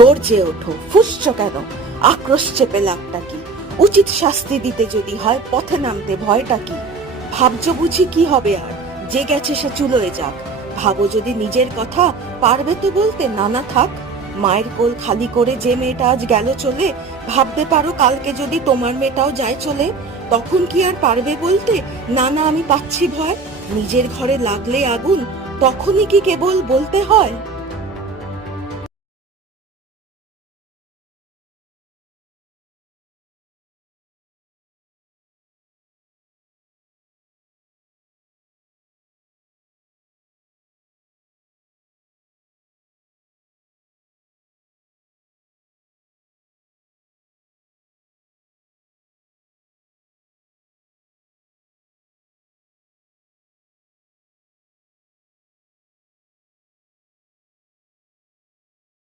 গর্জে ওঠো, ফুঁসছো কেন? আক্রোশ চেপে লাভটা কি? উচিত শাস্তি দিতে যদি হয়, পথে নামতে ভয়টা কি? ভাবছো বুঝি কি হবে আর? যে গেছে সে চুলোয় যাক। ভাবো যদি নিজের কথা, পারবে তো বলতে না না থাক। মায়ের কোল খালি করে যে মেয়েটা আজ গেল চলে, ভাবতে পারো কালকে যদি তোমার মেয়েটাও যায় চলে, তখন কি আর পারবে বলতে না না আমি পাচ্ছি ভয়? নিজের ঘরে লাগলে আগুন, তখনই কি কেবল বলতে হয়?